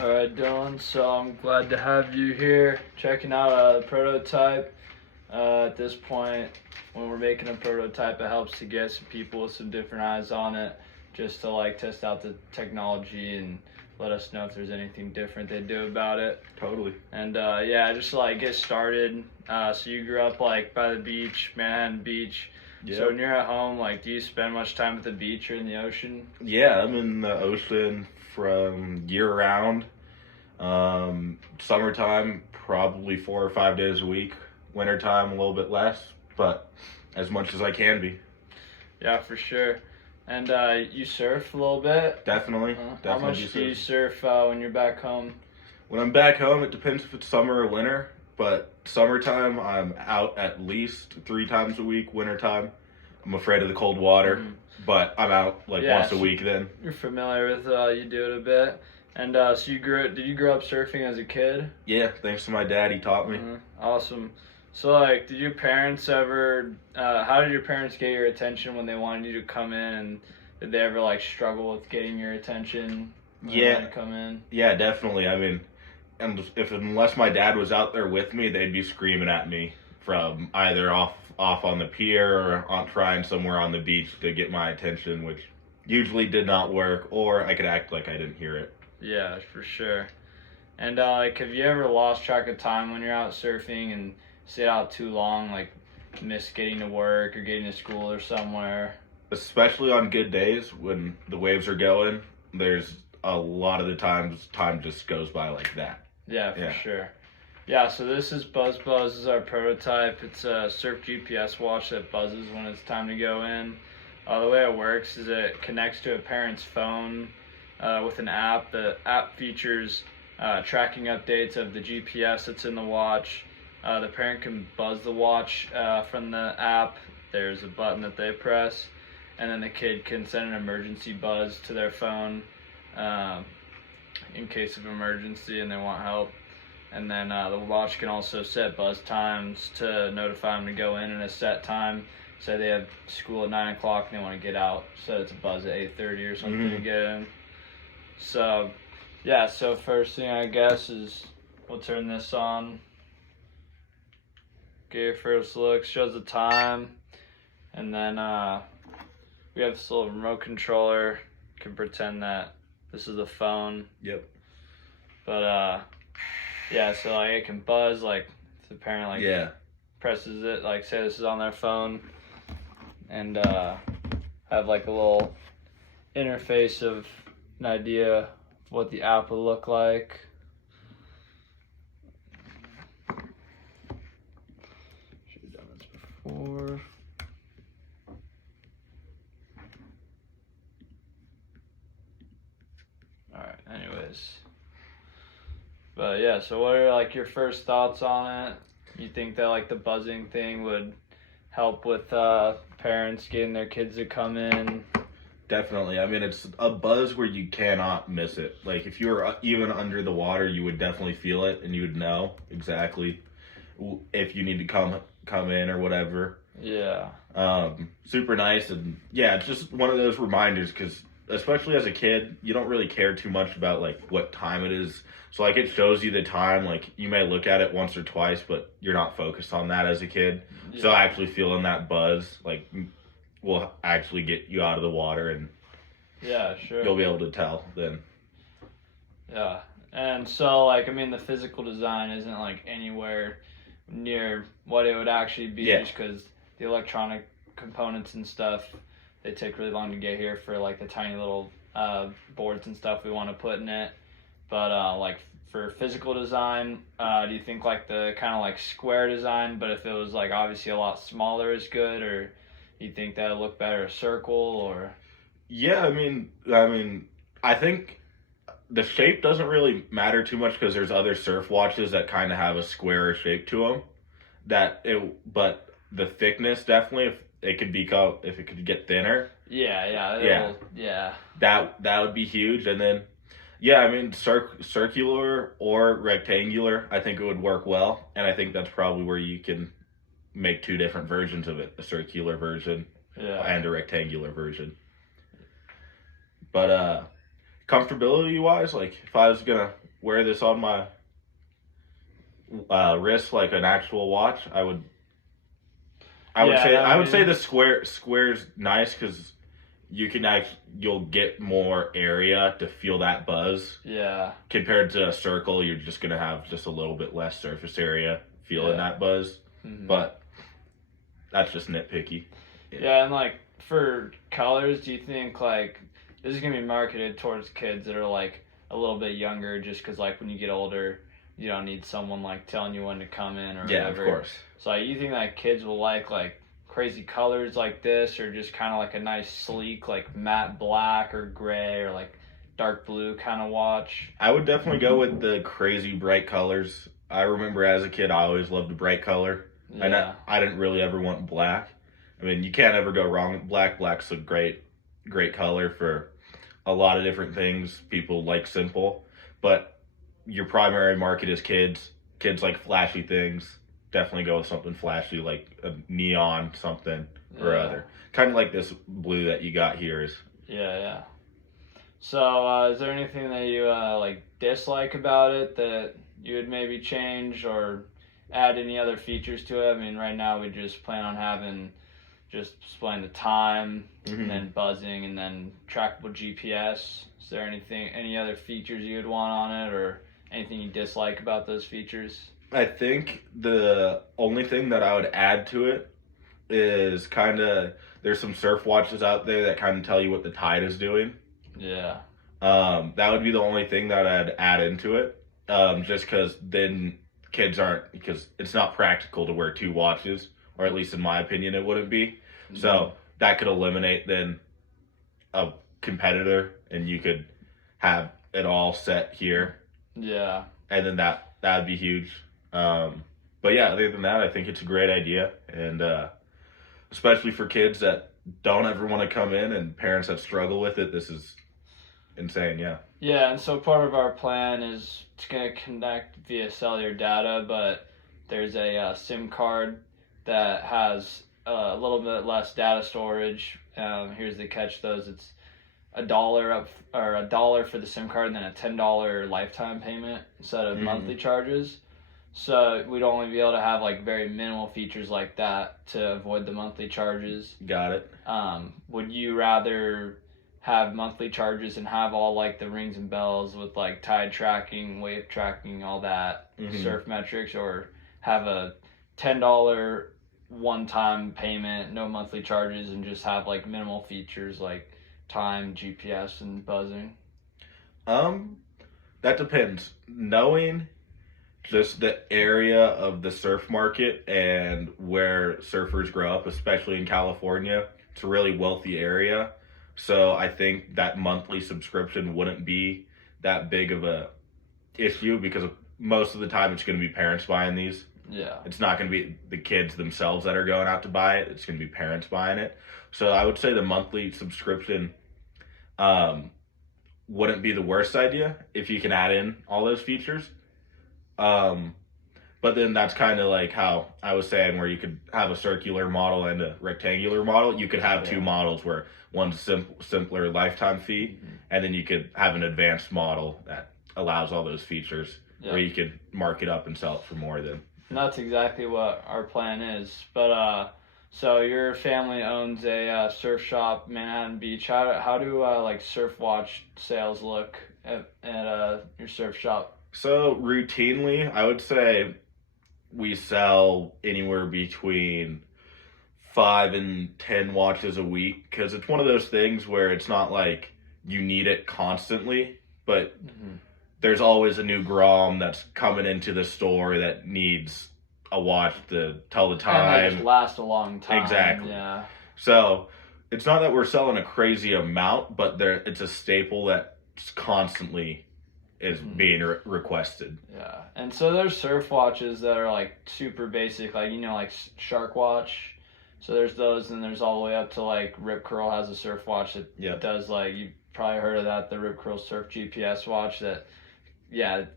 All right, Dylan. So I'm glad to have you here checking out a prototype. At this point, when we're making a prototype, it helps to get some people with some different eyes on it, just to like test out the technology and let us know if there's anything different they do about it. Totally. And yeah, just like get started. So you grew up like by the beach, Manhattan Beach. Yeah. So when you're at home, like, do you spend much time at the beach or in the ocean? Yeah, I'm in the ocean from year round. Summertime, probably 4 or 5 days a week. Wintertime, a little bit less, but as much as I can be. Yeah, for sure. And you surf a little bit? Definitely. How much do you surf when you're back home? When I'm back home, it depends if it's summer or winter. But summertime, I'm out at least 3 times a week. Wintertime, I'm afraid of the cold water, but I'm out once a week then. You're familiar with you do it a bit. And so did you grow up surfing as a kid? Yeah, thanks to my dad, he taught me. Awesome. So like, did your parents ever, how did your parents get your attention when they wanted you to come in? And did they ever like struggle with getting your attention when they wanted to come in? Yeah, definitely. I mean, and unless my dad was out there with me, they'd be screaming at me from either off on the pier or trying somewhere on the beach to get my attention, which usually did not work, or I could act like I didn't hear it. Yeah, for sure. And like, have you ever lost track of time when you're out surfing and stayed out too long, like miss getting to work or getting to school or somewhere? Especially on good days when the waves are going, there's a lot of the times time just goes by like that. Yeah, for sure. Yeah, so this is BuzBuz. This is our prototype. It's a surf GPS watch that buzzes when it's time to go in. The way it works is it connects to a parent's phone with an app. The app features tracking updates of the GPS that's in the watch. The parent can buzz the watch from the app. There's a button that they press, and then the kid can send an emergency buzz to their phone in case of emergency and they want help. And then the watch can also set buzz times to notify them to go in a set time. Say they have school at 9 o'clock and they want to get out, so it's a buzz at 8:30 or something to get in. So yeah, so first thing I guess is we'll turn this on. Get your first look, shows the time, and then we have this little remote controller. You can pretend that this is the phone. Yep. But yeah, so like it can buzz, like if the parent presses it, like say this is on their phone, and have like a little interface of an idea of what the app will look like. Should have done this before. Alright, anyways. But yeah, so what are like your first thoughts on it? You think that like the buzzing thing would help with parents getting their kids to come in? Definitely. I mean, it's a buzz where you cannot miss it. Like, if you were even under the water, you would definitely feel it, and you would know exactly if you need to come in or whatever. Yeah. Super nice, and yeah, it's just one of those reminders, because especially as a kid, you don't really care too much about, like, what time it is. So, like, it shows you the time. Like, you may look at it once or twice, but you're not focused on that as a kid. Yeah. So actually feeling that buzz, like, will actually get you out of the water, and yeah, sure, you'll be able to tell then. Yeah, and so, like, I mean, the physical design isn't, like, anywhere near what it would actually be, just because the electronic components and stuff, they take really long to get here for, like, the tiny little boards and stuff we want to put in it. But, like, for physical design, do you think, like, the kind of, like, square design, but if it was, like, obviously a lot smaller is good, or you think that would look better a circle, or? Yeah, I mean, I think the shape doesn't really matter too much, because there's other surf watches that kind of have a square shape to them. But the thickness, definitely, if it could get thinner. Yeah. That would be huge, and then. Yeah, I mean, circular or rectangular, I think it would work well, and I think that's probably where you can make 2 different versions of it, a circular version and a rectangular version. But comfortability-wise, like, if I was going to wear this on my wrist like an actual watch, I would. I would say the square's nice because you'll get more area to feel that buzz. Yeah. Compared to a circle, you're just gonna have just a little bit less surface area feeling that buzz. But that's just nitpicky. Yeah, and like for colors, do you think like this is gonna be marketed towards kids that are like a little bit younger, just because like when you get older, you don't need someone like telling you when to come in or Yeah, whatever. of course. So like, you think that kids will like crazy colors like this, or just kind of like a nice sleek like matte black or gray or like dark blue kind of watch? I would definitely go with the crazy bright colors. I remember as a kid, I always loved a bright color. Yeah. I didn't really ever want black. I mean, you can't ever go wrong with black. Black's a great color for a lot of different things. People like simple, but your primary market is kids. Kids like flashy things. Definitely go with something flashy like a neon something or other. Kind of like this blue that you got here is. Yeah. So, is there anything that you like dislike about it that you would maybe change or add any other features to it? I mean, right now we just plan on having just displaying the time and then buzzing and then trackable GPS. Is there any other features you would want on it, or anything you dislike about those features? I think the only thing that I would add to it is there's some surf watches out there that kind of tell you what the tide is doing. Yeah. That would be the only thing that I'd add into it. Just because then because it's not practical to wear two watches, or at least in my opinion, it wouldn't be. So that could eliminate then a competitor, and you could have it all set here. Yeah. And then that'd be huge. But yeah, other than that, I think it's a great idea, and especially for kids that don't ever want to come in and parents that struggle with it, this is insane. Yeah, and so part of our plan is it's going to connect via cellular data, but there's a SIM card that has a little bit less data storage. Here's the catch: it's $1 for the SIM card, and then a $10 lifetime payment instead of monthly charges. So we'd only be able to have like very minimal features like that to avoid the monthly charges. Got it. Would you rather have monthly charges and have all like the rings and bells with like tide tracking, wave tracking, all that surf metrics, or have a $10 one-time payment, no monthly charges, and just have like minimal features like time, GPS, and buzzing? That depends. Knowing just the area of the surf market and where surfers grow up, especially in California, it's a really wealthy area. So I think that monthly subscription wouldn't be that big of a issue, because most of the time it's going to be parents buying these. Yeah. It's not going to be the kids themselves that are going out to buy it. It's going to be parents buying it. So I would say the monthly subscription wouldn't be the worst idea if you can add in all those features. But then that's kind of like how I was saying, where you could have a circular model and a rectangular model. You could have two models where one's simpler lifetime fee, and then you could have an advanced model that allows all those features where you could mark it up and sell it for more than. And that's exactly what our plan is. But so your family owns a surf shop, Manhattan Beach. How do like surf watch sales look at your surf shop? So routinely, I would say we sell anywhere between 5 and 10 watches a week, because it's one of those things where it's not like you need it constantly, but there's always a new Grom that's coming into the store that needs a watch to tell the time. And they just last a long time. Exactly. Yeah. So it's not that we're selling a crazy amount, but it's a staple that constantly is being requested. Yeah. And so there's surf watches that are like super basic, like, like Shark Watch. So there's those, and there's all the way up to like Rip Curl has a surf watch that does, like, you probably heard of that, the Rip Curl Surf GPS watch that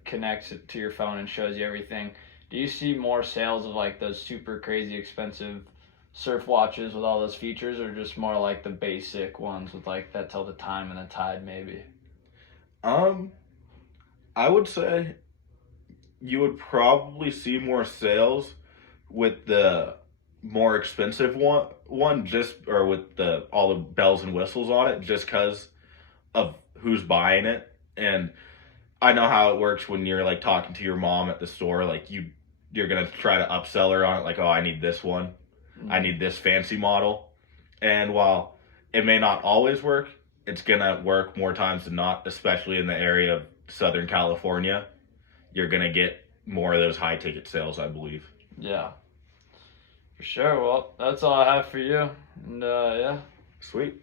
connects it to your phone and shows you everything. Do you see more sales of like those super crazy expensive surf watches with all those features, or just more like the basic ones with like that tell the time and the tide maybe? I would say you would probably see more sales with the more expensive one just or with the all the bells and whistles on it just because of who's buying it. And I know how it works when you're like talking to your mom at the store, like you're gonna try to upsell her on it, like, oh, I need this one, I need this fancy model. And while it may not always work, it's gonna work more times than not, especially in the area of Southern California. You're gonna get more of those high ticket sales, I believe. Yeah, for sure. Well, that's all I have for you. And yeah. Sweet.